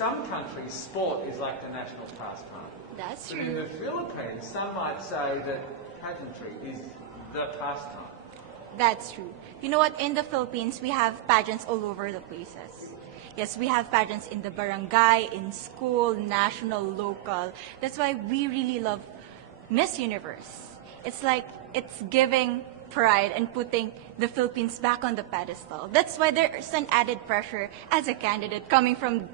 Some countries, sport is like the national pastime. That's But in true. the Philippines, some might say that pageantry is the pastime. That's true. You know what? In the Philippines, we have pageants all over the places. Yes, we have pageants in the barangay, in school, national, local. That's why we really love Miss Universe. It's like it's giving pride and putting the Philippines back on the pedestal. That's why there's an added pressure as a candidate coming from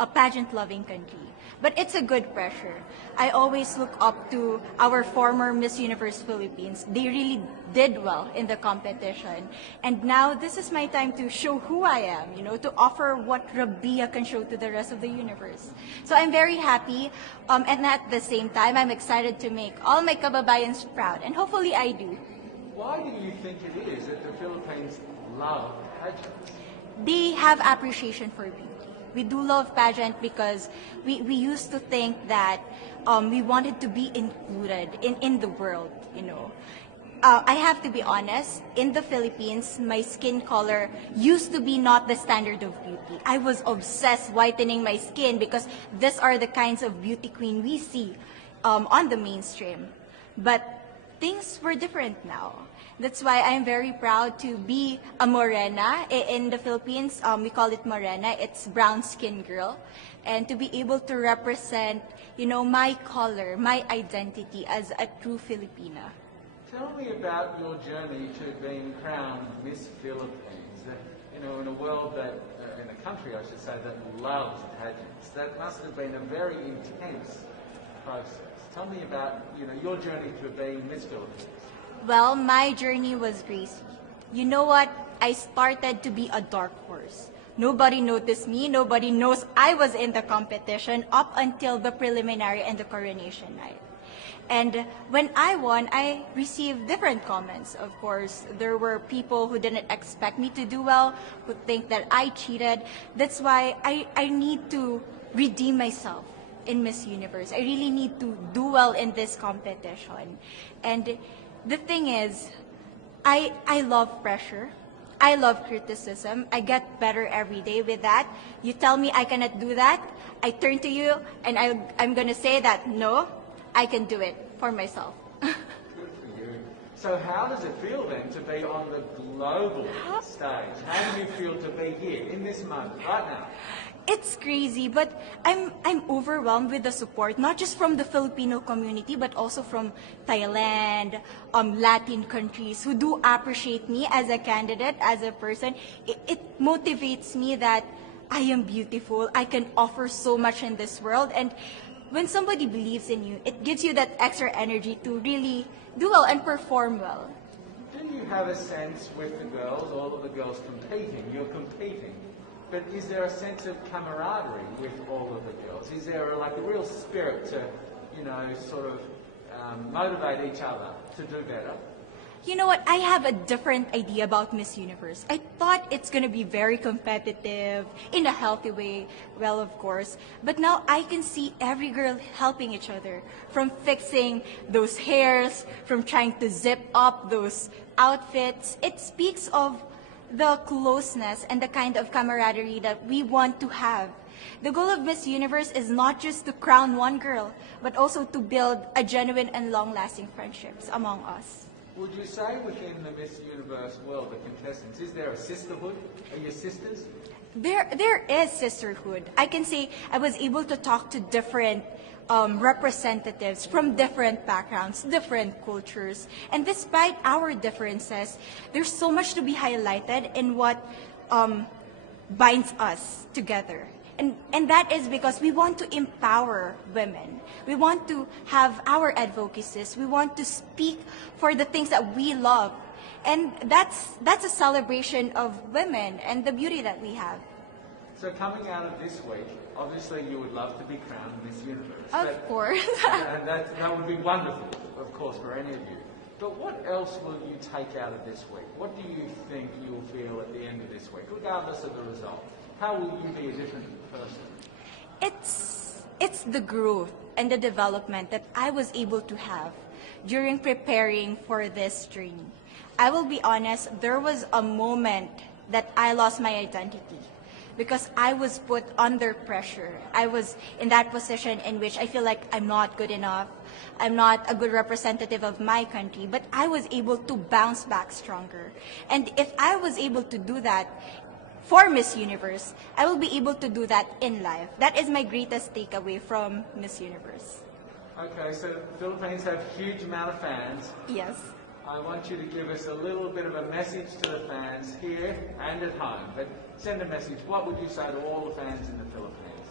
a pageant-loving country. But it's a good pressure. I always look up to our former Miss Universe Philippines. They really did well in the competition. And now this is my time to show who I am, to offer what Rabiya can show to the rest of the universe. So I'm very happy, and at the same time, I'm excited to make all my kababayans proud, and hopefully I do. Why do you think it is that the Philippines love pageants? They have appreciation for beauty. We do love pageant because we used to think that we wanted to be included in the world, I have to be honest, in the Philippines, my skin color used to be not the standard of beauty. I was obsessed whitening my skin because these are the kinds of beauty queen we see on the mainstream. But things were different now. That's why I'm very proud to be a morena. In the Philippines, we call it morena. It's brown skin girl. And to be able to represent, my color, my identity as a true Filipina. Tell me about your journey to being crowned Miss Philippines. In a world that, in a country I should say, that loves pageants. That must have been a very intense process. Tell me about, your journey to being Miss Philippines. Well, my journey was crazy. You know what? I started to be a dark horse. Nobody noticed me. Nobody knows I was in the competition up until the preliminary and the coronation night. And when I won, I received different comments. Of course, there were people who didn't expect me to do well, who think that I cheated. That's why I need to redeem myself in Miss Universe. I really need to do well in this competition. And the thing is, I love pressure. I love criticism. I get better every day with that. You tell me I cannot do that, I turn to you and I'm going to say that, no, I can do it for myself. Good for you. So how does it feel then to be on the global stage? How do you feel to be here in this moment, right now? It's crazy, but I'm overwhelmed with the support, not just from the Filipino community, but also from Thailand, Latin countries who do appreciate me as a candidate, as a person. It motivates me that I am beautiful, I can offer so much in this world, and when somebody believes in you, it gives you that extra energy to really do well and perform well. Do you have a sense with the girls, all of the girls competing, you're competing, but is there a sense of camaraderie with all of the girls? Is there a real spirit to, sort of motivate each other to do better? You know what? I have a different idea about Miss Universe. I thought it's going to be very competitive, in a healthy way, well, of course. But now I can see every girl helping each other, from fixing those hairs, from trying to zip up those outfits. It speaks of the closeness and the kind of camaraderie that we want to have. The goal of Miss Universe is not just to crown one girl, but also to build a genuine and long-lasting friendships among us. Would you say within the Miss Universe world, the contestants, is there a sisterhood? Are you sisters? There is sisterhood. I can say I was able to talk to different representatives from different backgrounds, different cultures. And despite our differences, there's so much to be highlighted in what binds us together. And that is because we want to empower women. We want to have our advocacies. We want to speak for the things that we love. And that's a celebration of women and the beauty that we have. So coming out of this week, obviously you would love to be crowned Miss Universe. Of course. And that would be wonderful, of course, for any of you. But what else will you take out of this week? What do you think you'll feel at the end of this week, regardless of the result? How will you be a different person? It's the growth and the development that I was able to have during preparing for this journey. I will be honest, there was a moment that I lost my identity. because I was put under pressure. I was in that position in which I feel like I'm not good enough. I'm not a good representative of my country, but I was able to bounce back stronger. And if I was able to do that for Miss Universe, I will be able to do that in life. That is my greatest takeaway from Miss Universe. Okay, so the Philippines have a huge amount of fans. Yes. I want you to give us a little bit of a message to the fans here and at home. But send a message. What would you say to all the fans in the Philippines?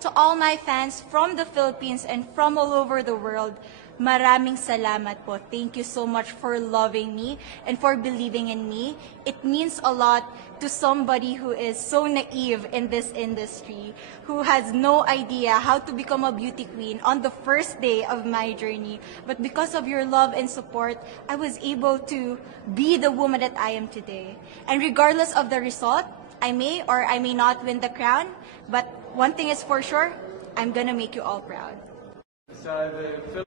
To all my fans from the Philippines and from all over the world, maraming salamat po. Thank you so much for loving me and for believing in me. It means a lot to somebody who is so naive in this industry, who has no idea how to become a beauty queen on the first day of my journey. But because of your love and support, I was able to be the woman that I am today. And regardless of the result, I may or I may not win the crown, but one thing is for sure, I'm gonna make you all proud. So the